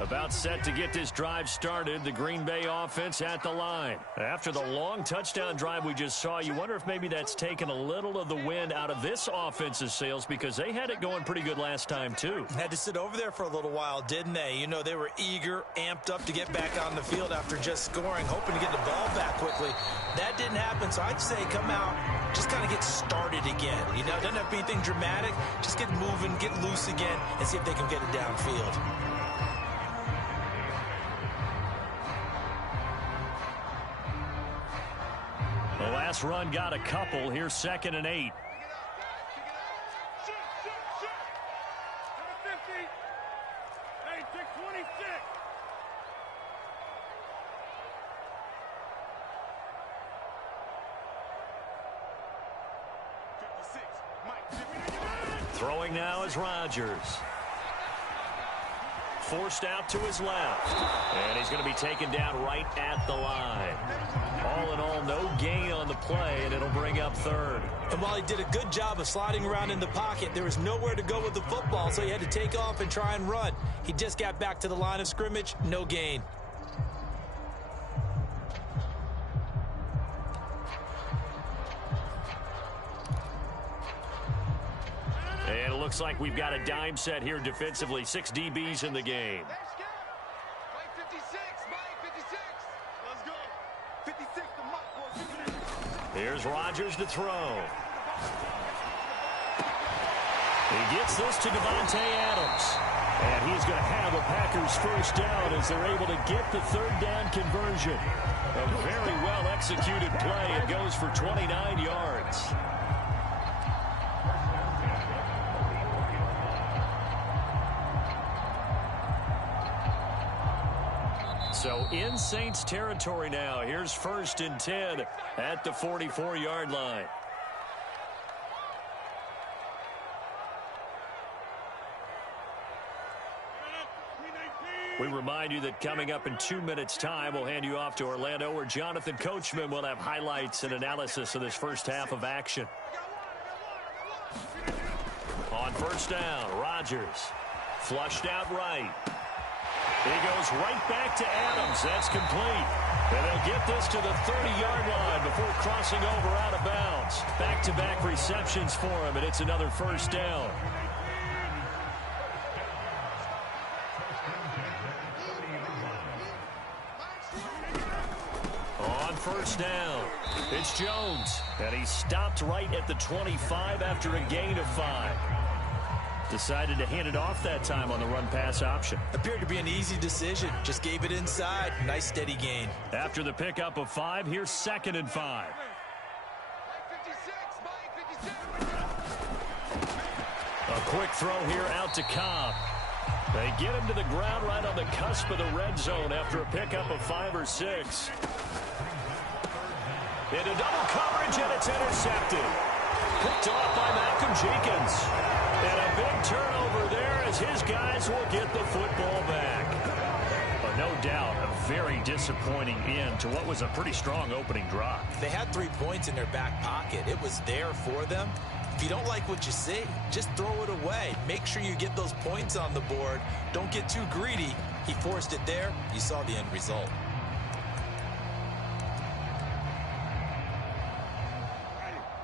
About set to get this drive started, the Green Bay offense at the line. After the long touchdown drive we just saw, you wonder if maybe that's taken a little of the wind out of this offense's sails because they had it going pretty good last time too. Had to sit over there for a little while, didn't they? You know, they were eager, amped up to get back on the field after just scoring, hoping to get the ball back quickly. That didn't happen, so I'd say come out, just kind of get started again. You know, it doesn't have to be anything dramatic. Just get moving, get loose again, and see if they can get it downfield. The last run got a couple. Here's 2nd and 8. Throwing now is Rodgers. Forced out to his left. And he's going to be taken down right at the line. All in all, no gain on the play, and it'll bring up 3rd. And while he did a good job of sliding around in the pocket, there was nowhere to go with the football, so he had to take off and try and run. He just got back to the line of scrimmage, no gain. And it looks like we've got a dime set here defensively. 6 DBs in the game. Here's Rodgers to throw. He gets this to Davante Adams. And he's going to have a Packers first down as they're able to get the 3rd down conversion. A very well executed play. It goes for 29 yards. So in Saints territory now. Here's 1st and 10 at the 44-yard line. We remind you that coming up in 2 minutes' time, we'll hand you off to Orlando, where Jonathan Coachman will have highlights and analysis of this first half of action. On 1st down, Rodgers flushed out right. He goes right back to Adams. That's complete. And they'll get this to the 30-yard line before crossing over out of bounds. Back-to-back receptions for him, and it's another first down. On 1st down, it's Jones. And he stopped right at the 25 after a gain of 5. Decided to hand it off that time on the run-pass option. Appeared to be an easy decision. Just gave it inside. Nice steady gain. After the pickup of 5, here's 2nd and 5. A quick throw here out to Cobb. They get him to the ground right on the cusp of the red zone after a pickup of 5 or 6. Into double coverage, and it's intercepted. Picked off by Malcolm Jenkins. And a big turnover there as his guys will get the football back. But no doubt, a very disappointing end to what was a pretty strong opening drive. They had 3 points in their back pocket. It was there for them. If you don't like what you see, just throw it away. Make sure you get those points on the board. Don't get too greedy. He forced it there. You saw the end result.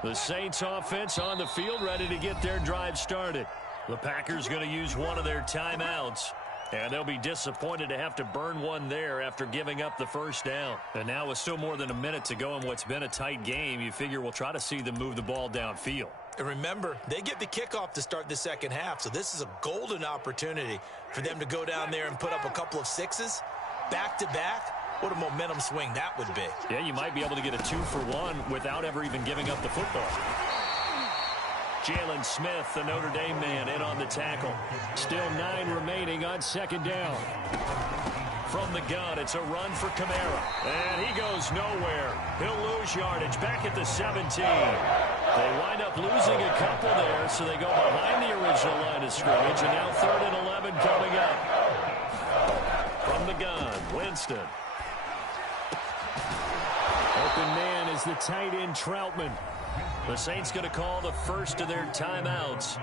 The Saints offense on the field, ready to get their drive started. The Packers going to use one of their timeouts. And they'll be disappointed to have to burn one there after giving up the first down. And now with still more than a minute to go in what's been a tight game, you figure we'll try to see them move the ball downfield. And remember, they get the kickoff to start the second half, so this is a golden opportunity for them to go down there and put up a couple of 6s back-to-back. What a momentum swing that would be. Yeah, you might be able to get a 2-for-1 without ever even giving up the football. Jalen Smith, the Notre Dame man, in on the tackle. Still 9 remaining on 2nd down. From the gun, it's a run for Kamara. And he goes nowhere. He'll lose yardage back at the 17. They wind up losing a couple there, so they go behind the original line of scrimmage. And now 3rd and 11 coming up. From the gun, Winston. Open man is the tight end Troutman. The Saints going to call the first of their timeouts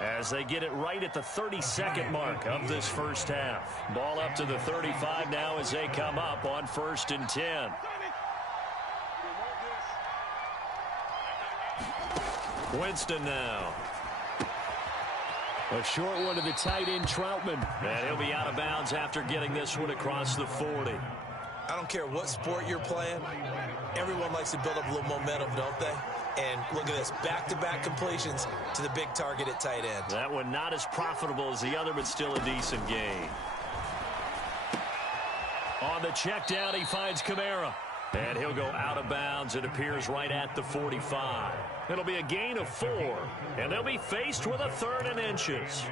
as as they get it right at the 32nd mark of this first half. Ball up to the 35 now as they come up on 1st and 10. Winston now. A short one to the tight end, Troutman. And he'll be out of bounds after getting this one across the 40. I don't care what sport you're playing. Everyone likes to build up a little momentum, don't they? And look at this, back-to-back completions to the big target at tight end. That one not as profitable as the other, but still a decent gain. On the check down, he finds Kamara. And he'll go out of bounds. It appears right at the 45. It'll be a gain of 4. And they'll be faced with a 3rd and inches.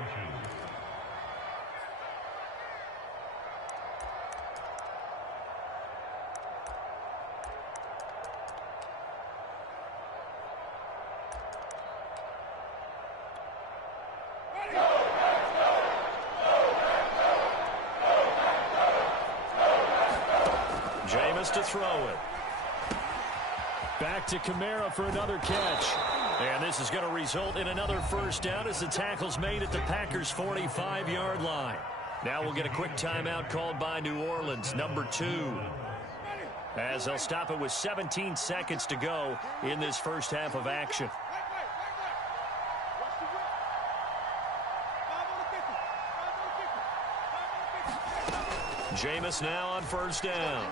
To throw it. Back to Kamara for another catch. And this is going to result in another first down as the tackle's made at the Packers' 45-yard line. Now we'll get a quick timeout called by New Orleans, number 2. As they'll stop it with 17 seconds to go in this first half of action. Jameis now on first down.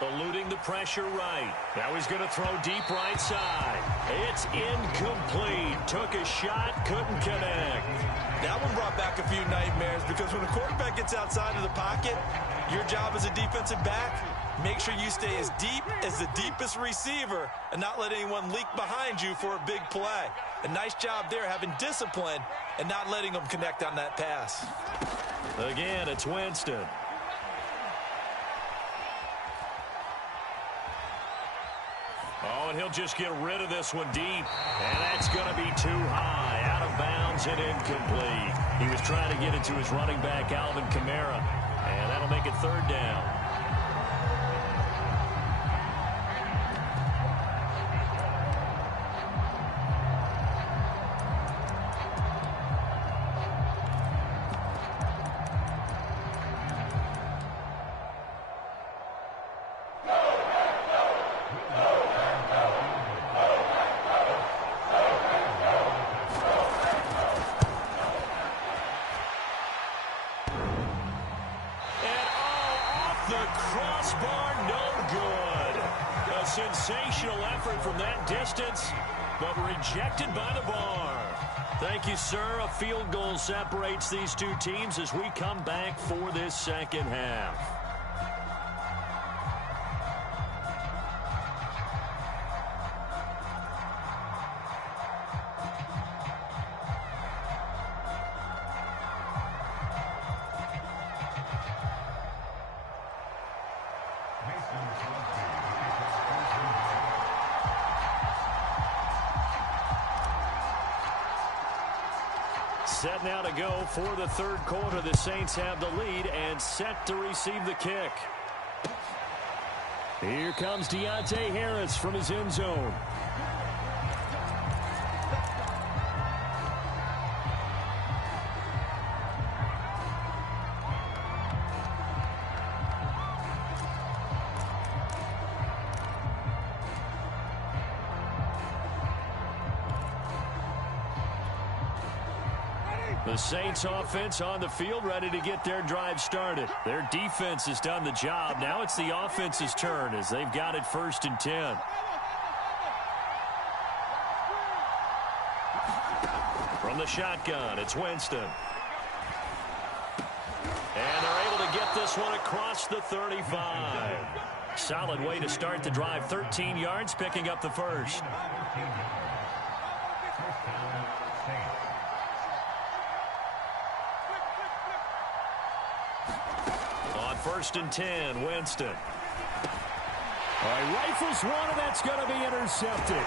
Eluding the pressure right. Now he's going to throw deep right side. It's incomplete. Took a shot, couldn't connect. That one brought back a few nightmares because when the quarterback gets outside of the pocket, your job as a defensive back, make sure you stay as deep as the deepest receiver and not let anyone leak behind you for a big play. A nice job there having discipline and not letting them connect on that pass. Again, it's Winston. Oh, and he'll just get rid of this one deep. And that's going to be too high. Out of bounds and incomplete. He was trying to get it to his running back, Alvin Kamara. And that'll make it 3rd down. Sensational effort from that distance, but rejected by the bar. Thank you, sir. A field goal separates these two teams as we come back for this second half. Set now to go for the 3rd quarter. The Saints have the lead and set to receive the kick. Here comes Deontay Harris from his end zone. The Saints offense on the field, ready to get their drive started. Their defense has done the job. Now it's the offense's turn as they've got it 1st and 10. From the shotgun, it's Winston. And they're able to get this one across the 35. Solid way to start the drive. 13 yards, picking up the first. On 1st and 10, Winston. All right, rifles one, and that's going to be intercepted.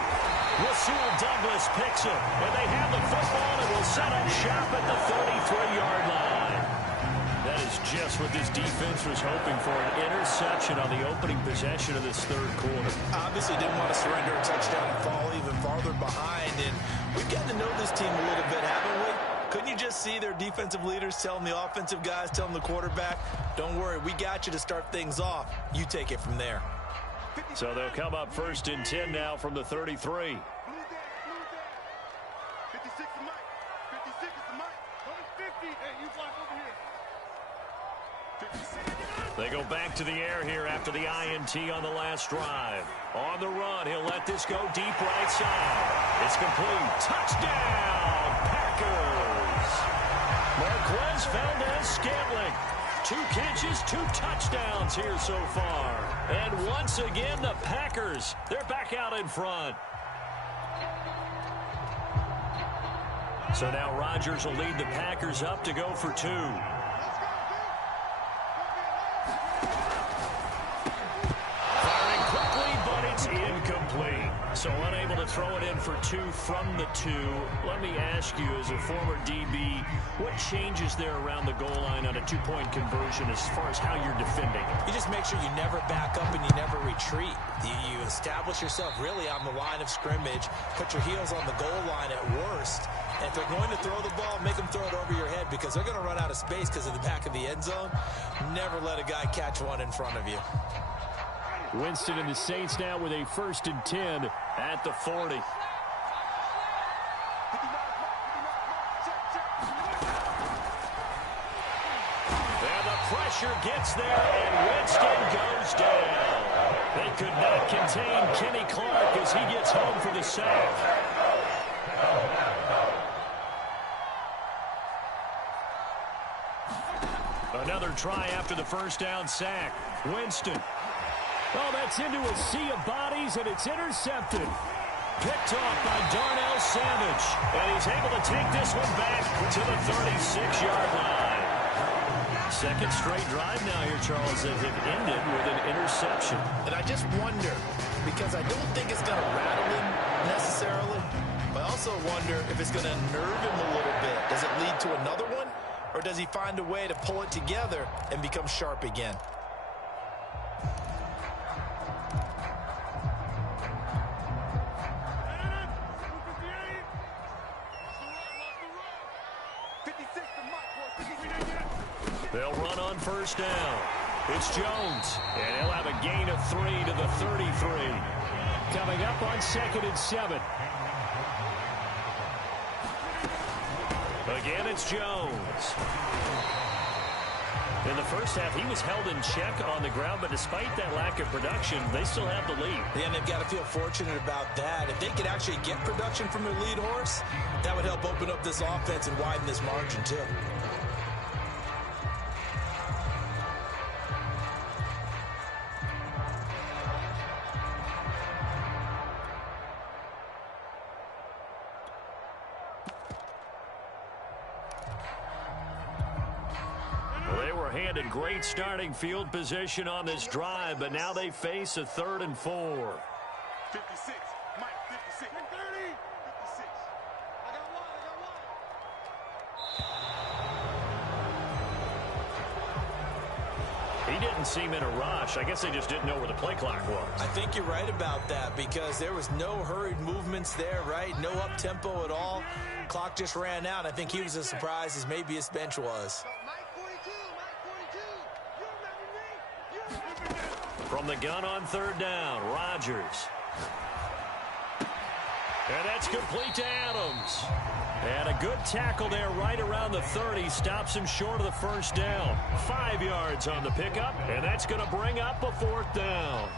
Rasul Douglas picks it, and they have the football and will set up shop at the 33-yard line. That is just what this defense was hoping for, an interception on the opening possession of this 3rd quarter. Obviously didn't want to surrender a touchdown and fall even farther behind, and we've gotten to know this team a little bit, haven't we? just see their defensive leaders telling the offensive guys, telling the quarterback, don't worry, we got you to start things off. You take it from there. So they'll come up 1st and 10 now from the 33. They go back to the air here after the INT on the last drive. On the run, he'll let this go deep right side. It's complete. Touchdown, Packers. Marquez Valdez-Scantling. 2 catches, 2 touchdowns here so far. And once again, the Packers, they're back out in front. So now Rodgers will lead the Packers up to go for 2. Incomplete. So unable to throw it in for 2 from the 2. Let me ask you, as a former DB, what changes there around the goal line on a 2-point conversion as far as how you're defending? You just make sure you never back up and you never retreat. You establish yourself really on the line of scrimmage, put your heels on the goal line at worst. And if they're going to throw the ball, make them throw it over your head because they're going to run out of space because of the back of the end zone. Never let a guy catch one in front of you. Winston and the Saints now with a 1st and 10 at the 40. And the pressure gets there, and Winston goes down. They could not contain Kenny Clark as he gets home for the sack. Another try after the 1st down sack. Winston. Oh, that's into a sea of bodies, and it's intercepted. Picked off by Darnell Savage. And he's able to take this one back to the 36-yard line. Second straight drive now here, Charles, that have ended with an interception. And I just wonder, because I don't think it's going to rattle him necessarily, but I also wonder if it's going to nerve him a little bit. Does it lead to another one, or does he find a way to pull it together and become sharp again? They'll run on 1st down. It's Jones, and he'll have a gain of 3 to the 33. Coming up on 2nd and 7. Again, it's Jones. In the first half, he was held in check on the ground, but despite that lack of production, they still have the lead. Yeah, and they've got to feel fortunate about that. If they could actually get production from their lead horse, that would help open up this offense and widen this margin, too. Handed great starting field position on this drive, but now they face a 3rd and 4. 56, Mike, 56, 30, 56. I got one. He didn't seem in a rush. I guess they just didn't know where the play clock was. I think you're right about that because there was no hurried movements there, right? No up-tempo at all. Clock just ran out. I think he was as surprised as maybe his bench was. From the gun on 3rd down, Rodgers. And that's complete to Adams. And a good tackle there right around the 30. Stops him short of the 1st down. 5 yards on the pickup, and that's going to bring up a 4th down.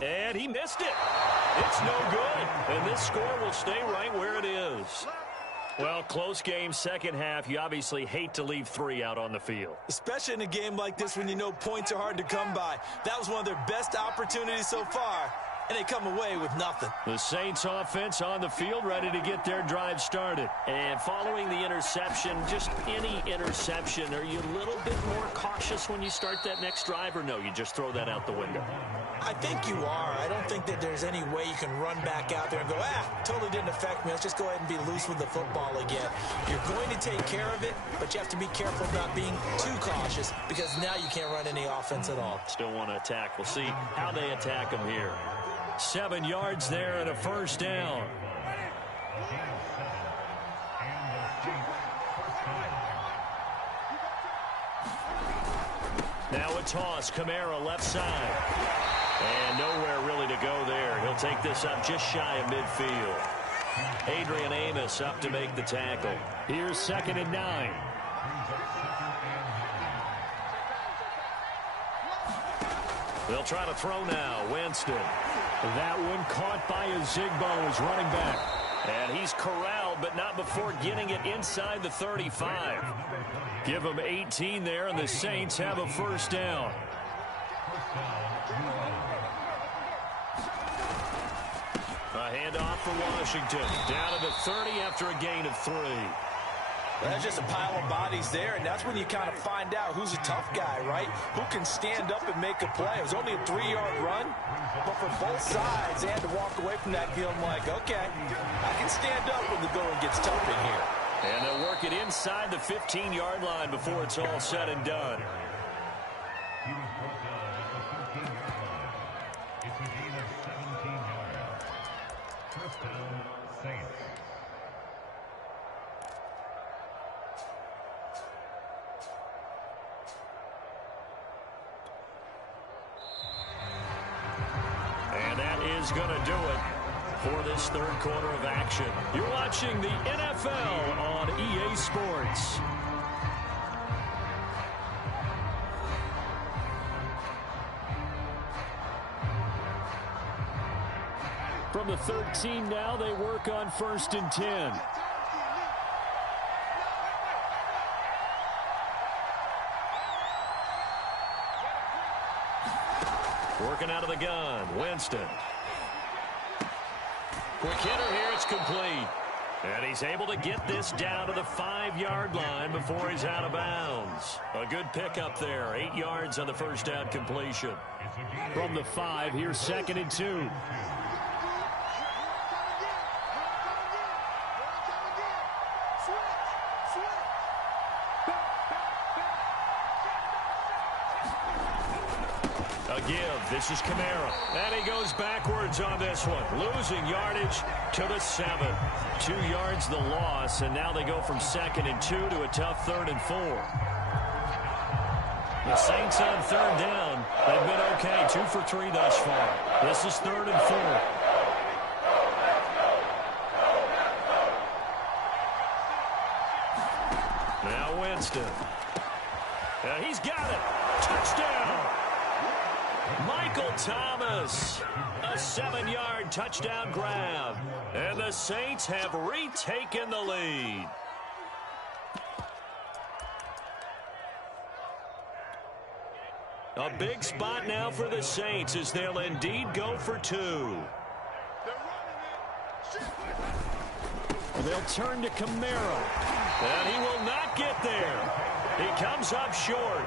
And he missed it. It's no good. And this score will stay right where it is. Well, close game, second half. You obviously hate to leave 3 out on the field. Especially in a game like this when you know points are hard to come by. That was one of their best opportunities so far. and they come away with nothing. The Saints offense on the field, ready to get their drive started. And following the interception, just any interception, are you a little bit more cautious when you start that next drive, or no, you just throw that out the window? I think you are. I don't think that there's any way you can run back out there and go, totally didn't affect me. Let's just go ahead and be loose with the football again. You're going to take care of it, but you have to be careful about being too cautious because now you can't run any offense at all. Still want to attack. We'll see how they attack them here. 7 yards there and a first down. Now a toss. Kamara left side. And nowhere really to go there. He'll take this up just shy of midfield. Adrian Amos up to make the tackle. Here's 2nd and 9. They'll try to throw now. Winston. That one caught by Zigbo as running back. And he's corralled, but not before getting it inside the 35. Give them 18 there, and the Saints have a first down. A handoff for Washington. Down to the 30 after a gain of 3. That's just a pile of bodies there, and that's when you kind of find out who's a tough guy, right? Who can stand up and make a play. It was only a 3-yard run, but for both sides, they had to walk away from that feeling like, okay, I can stand up when the going gets tough in here. And they'll work it inside the 15-yard line before it's all said and done. And that is going to do it for this third quarter of action. You're watching the NFL on EA Sports. From the 13 now, they work on 1st and 10. Working out of the gun, Winston. Quick hitter here, it's complete. And he's able to get this down to the 5-yard line before he's out of bounds. A good pickup there, 8 yards on the first down completion. From the 5, here's 2nd and 2. This is Kamara. And he goes backwards on this one. Losing yardage to the 7. 2 yards the loss, and now they go from 2nd and 2 to a tough 3rd and 4. The Saints on 3rd down. They've been okay. 2 for 3 thus far. This is 3rd and 4. Now Winston. And he's got it. Touchdown. Michael Thomas, a 7-yard touchdown grab, and the Saints have retaken the lead. A big spot now for the Saints as they'll indeed go for 2. They'll turn to Kamara, and he will not get there. He comes up short.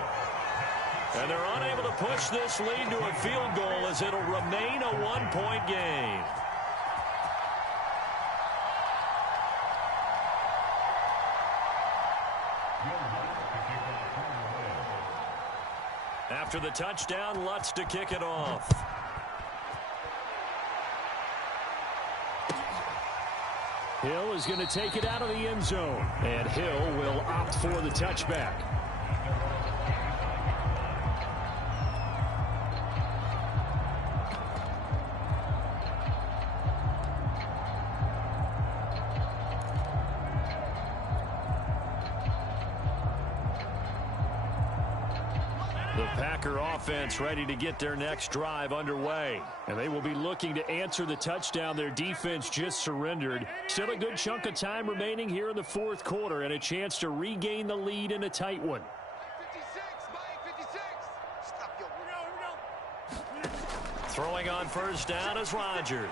And they're unable to push this lead to a field goal as it'll remain a 1-point game. After the touchdown, Lutz to kick it off. Hill is going to take it out of the end zone. And Hill will opt for the touchback. The Packer offense ready to get their next drive underway. And they will be looking to answer the touchdown their defense just surrendered. Still a good chunk of time remaining here in the 4th quarter and a chance to regain the lead in a tight one. Throwing on first down is Rodgers.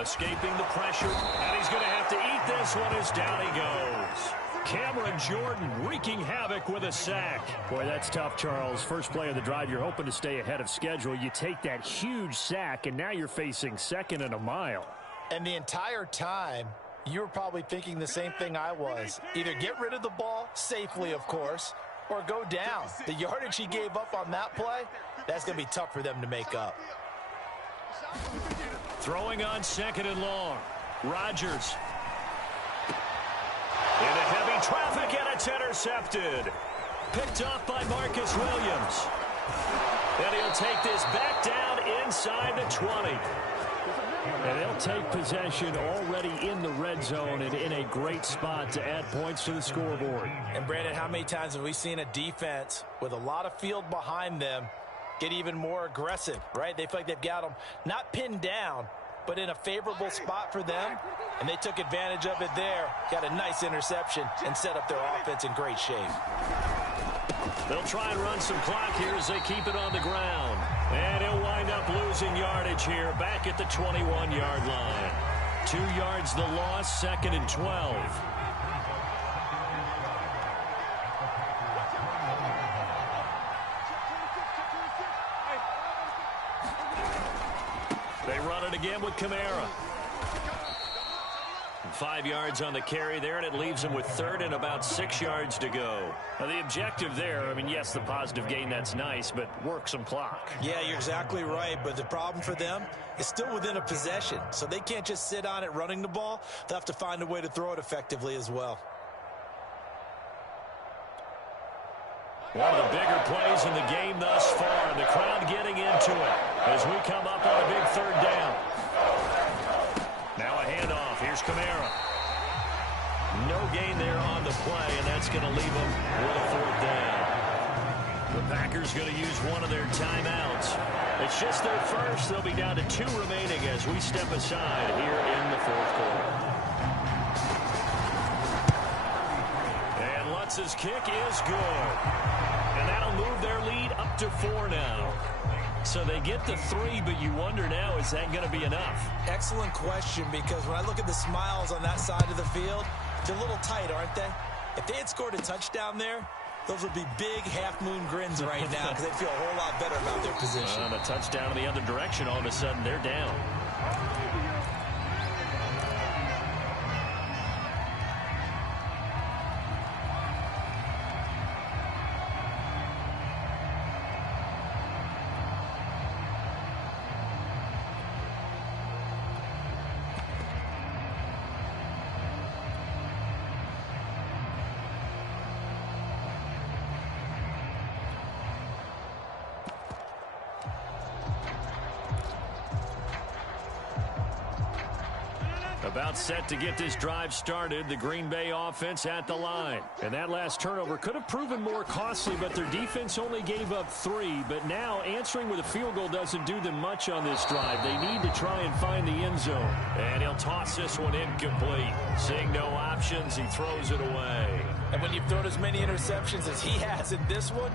Escaping the pressure, and he's going to have to eat this one as down he goes. Cameron Jordan wreaking havoc with a sack. Boy, that's tough, Charles. First play of the drive, you're hoping to stay ahead of schedule. You take that huge sack, and now you're facing second and a mile. And the entire time, you were probably thinking the same thing I was. Either get rid of the ball, safely, of course, or go down. The yardage he gave up on that play, that's going to be tough for them to make up. Throwing on second and long. Rodgers. Into heavy traffic, and it's intercepted. Picked off by Marcus Williams. And he'll take this back down inside the 20. And they'll take possession already in the red zone and in a great spot to add points to the scoreboard. And, Brandon, how many times have we seen a defense with a lot of field behind them get even more aggressive, right? They feel like they've got them not pinned down, but in a favorable spot for them, and they took advantage of it there, got a nice interception, and set up their offense in great shape. They'll try and run some clock here as they keep it on the ground. And he'll wind up losing yardage here back at the 21-yard line. 2 yards the loss, 2nd and 12. They run it again with Kamara. 5 yards on the carry there, and it leaves them with 3rd and about 6 yards to go. Now, the objective there, I mean, yes, the positive gain, that's nice, but work some clock. Yeah, you're exactly right, but the problem for them is still within a possession, so they can't just sit on it running the ball. They'll have to find a way to throw it effectively as well. One of the bigger plays in the game thus far, and the crowd getting into it as we come up on a big 3rd down. Now a handoff. Here's Kamara. No gain there on the play, and that's going to leave them with a 4th down. The Packers going to use one of their timeouts. It's just their first. They'll be down to 2 remaining as we step aside here in the 4th quarter. And Lutz's kick is good. And that'll move their lead up to 4 now. So they get the 3, but you wonder now, is that going to be enough? Excellent question, because when I look at the smiles on that side of the field, they're a little tight, aren't they? If they had scored a touchdown there, those would be big half-moon grins right now because they'd feel a whole lot better about their position. On a touchdown in the other direction, all of a sudden they're down. About set to get this drive started. The Green Bay offense at the line. And that last turnover could have proven more costly, but their defense only gave up 3. But now answering with a field goal doesn't do them much on this drive. They need to try and find the end zone. And he'll toss this one incomplete. Seeing no options, he throws it away. And when you've thrown as many interceptions as he has in this one,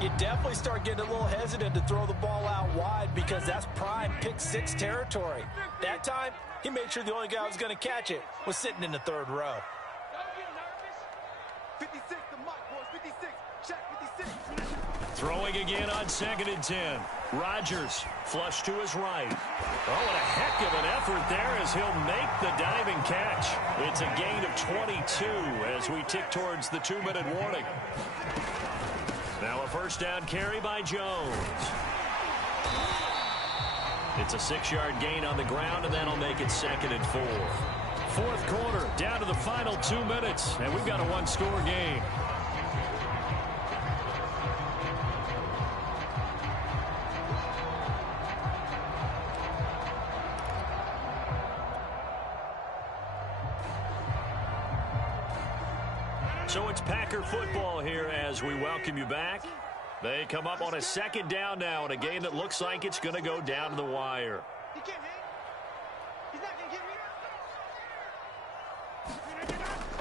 you definitely start getting a little hesitant to throw the ball out wide because that's prime pick-6 territory. That time, he made sure the only guy who was going to catch it was sitting in the 3rd row. 56, the mark, boys. 56. Check 56. Throwing again on 2nd and 10. Rodgers flush to his right. Oh, and a heck of an effort there as he'll make the diving catch. It's a gain of 22 as we tick towards the 2-minute warning. Now a first down carry by Jones. It's a 6-yard gain on the ground, and that'll make it 2nd and 4. 4th quarter, down to the final 2 minutes, and we've got a 1-score game. So it's Packer football here as we welcome you back. They come up on a 2nd down now in a game that looks like it's going to go down to the wire. He can't hang. He's not going to get me.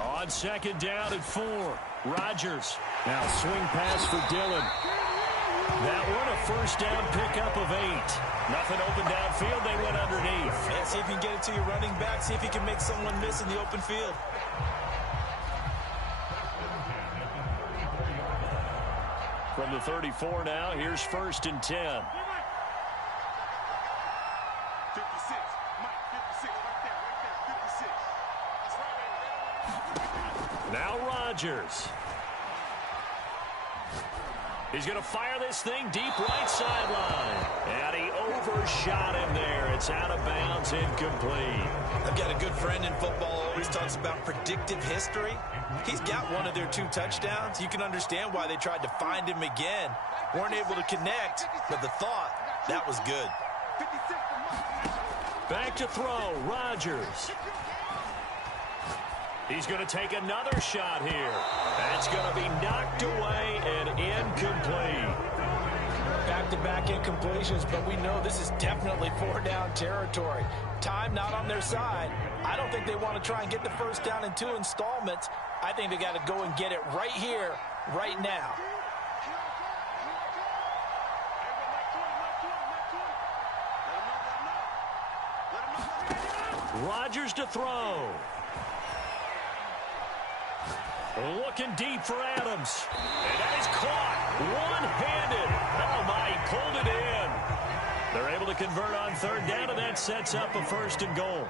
On 2nd down and 4, Rodgers. Now swing pass for Dillon. That one a first down pickup of 8. Nothing open downfield. They went underneath. Yeah, see if you can get it to your running back. See if you can make someone miss in the open field. From the 34 now, here's 1st and 10. 56. Mike, 56. Right there. 56. That's right. Now Rodgers. He's going to fire this thing deep right sideline. And he overshot him there. It's out of bounds, incomplete. I've got a good friend in football who always talks about predictive history. He's got one of their 2 touchdowns. You can understand why they tried to find him again. Weren't able to connect, but the thought, that was good. 56 to Mike. Back to throw, Rodgers. He's going to take another shot here. That's going to be knocked away and incomplete. Back-to-back incompletions, but we know this is definitely 4-down territory. Time not on their side. I don't think they want to try and get the first down in 2 installments. I think they got to go and get it right here, right now. Rodgers to throw. Looking deep for Adams. And that is caught. One-handed. Oh, my, he pulled it in. They're able to convert on 3rd down, and that sets up a 1st and goal.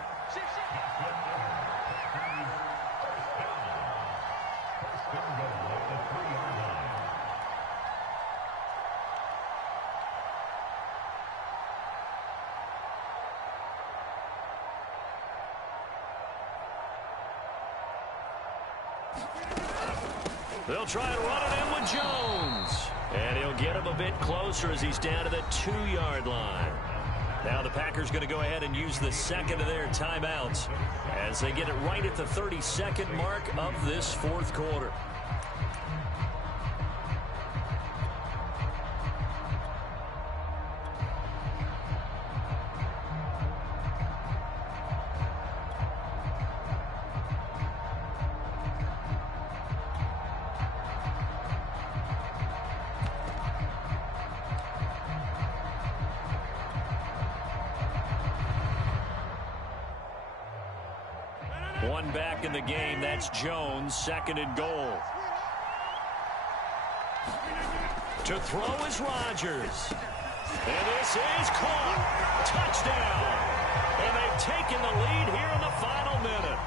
They'll try and run it in with Jones. And he'll get him a bit closer as he's down to the 2-yard line. Now the Packers going to go ahead and use the second of their timeouts as they get it right at the 32nd mark of this 4th quarter. One back in the game. That's Jones. 2nd and goal. To throw is Rodgers. And this is caught. Touchdown. And they've taken the lead here in the final minute.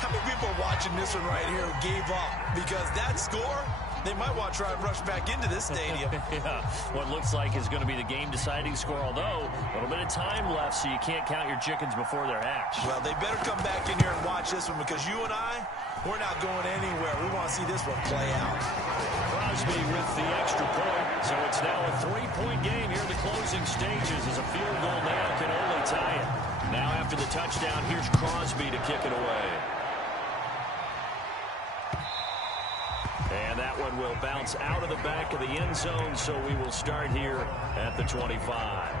How many people are watching this one right here who gave up? Because that score, they might want to try and rush back into this stadium. Yeah, what looks like is going to be the game-deciding score, although a little bit of time left, so you can't count your chickens before they're hatched. Well, they better come back in here and watch this one because you and I, we're not going anywhere. We want to see this one play out. Crosby with the extra point, so it's now a 3-point game here in the closing stages as a field goal now can only tie it. Now after the touchdown, here's Crosby to kick it away. And that one will bounce out of the back of the end zone, so we will start here at the 25.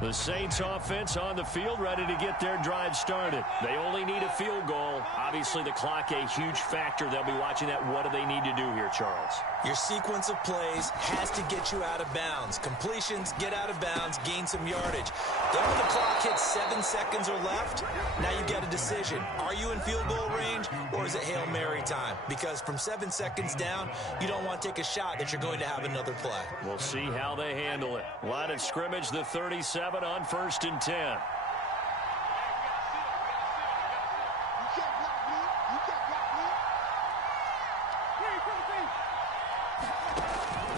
The Saints offense on the field, ready to get their drive started. They only need a field goal. Obviously, the clock a huge factor. They'll be watching that. What do they need to do here, Charles? Your sequence of plays has to get you out of bounds. Completions, get out of bounds, gain some yardage. Then when the clock hits 7 seconds or left, now you've got a decision. Are you in field goal range or is it Hail Mary time? Because from 7 seconds down, you don't want to take a shot that you're going to have another play. We'll see how they handle it. Line of scrimmage, the 37 on 1st and 10.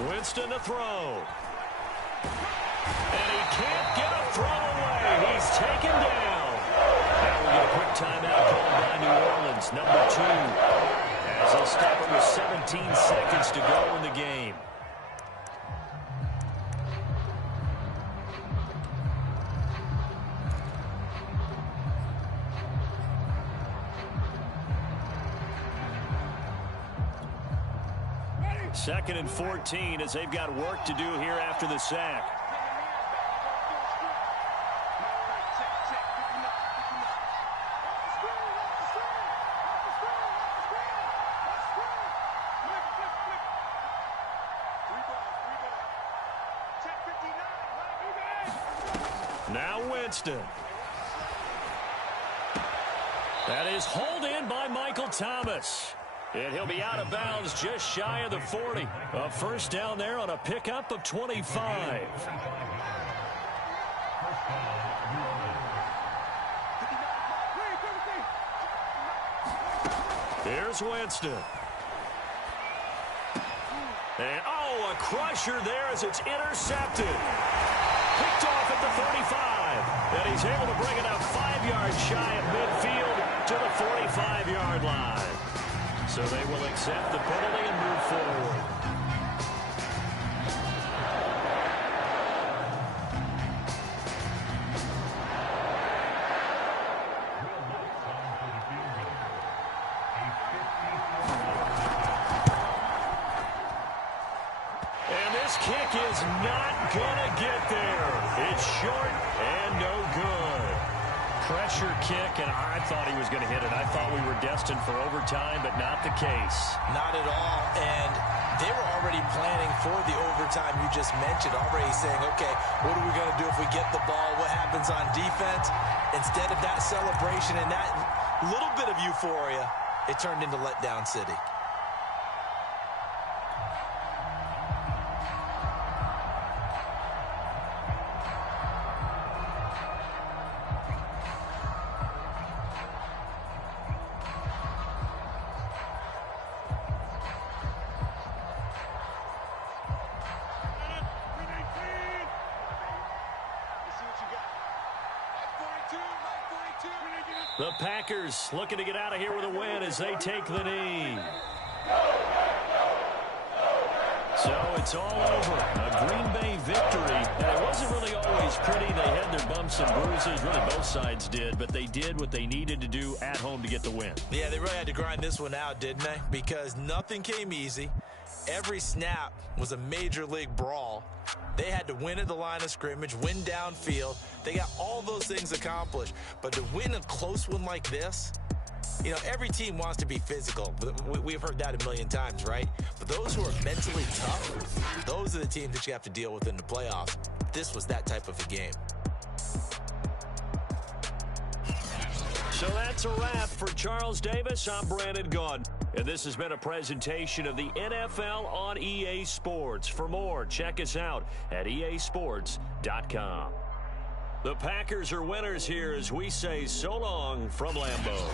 Winston to throw. And he can't get a throw away. He's taken down. Now we'll get a quick timeout called by New Orleans, number 2. As they'll stop it with 17 seconds to go in the game. 2nd and 14 as they've got work to do here after the sack. Now Winston. That is hauled in by Michael Thomas. And he'll be out of bounds just shy of the 40. A first down there on a pickup of 25. Here's Winston. And, oh, a crusher there as it's intercepted. Picked off at the 35. And he's able to bring it up 5 yards shy of midfield to the 45-yard line. So they will accept the penalty and move forward. And this kick is not going to get there. It's short and no good. Pressure kick, and I thought he was going to hit it. I thought we were destined for overtime, but not the case. Not at all, and they were already planning for the overtime you just mentioned, already saying, okay, what are we going to do if we get the ball? What happens on defense? Instead of that celebration and that little bit of euphoria, it turned into letdown city. The Packers looking to get out of here with a win as they take the knee. So it's all over. A Green Bay victory. And it wasn't really always pretty. They had their bumps and bruises. Really, both sides did. But they did what they needed to do at home to get the win. Yeah, they really had to grind this one out, didn't they? Because nothing came easy. Every snap was a major league brawl. They had to win at the line of scrimmage, win downfield. They got all those things accomplished. But to win a close one like this, you know, every team wants to be physical. We've heard that a million times, right? But those who are mentally tough, those are the teams that you have to deal with in the playoffs. This was that type of a game. So that's a wrap for Charles Davis. I'm Brandon Gaudin. And this has been a presentation of the NFL on EA Sports. For more, check us out at easports.com. The Packers are winners here as we say so long from Lambeau.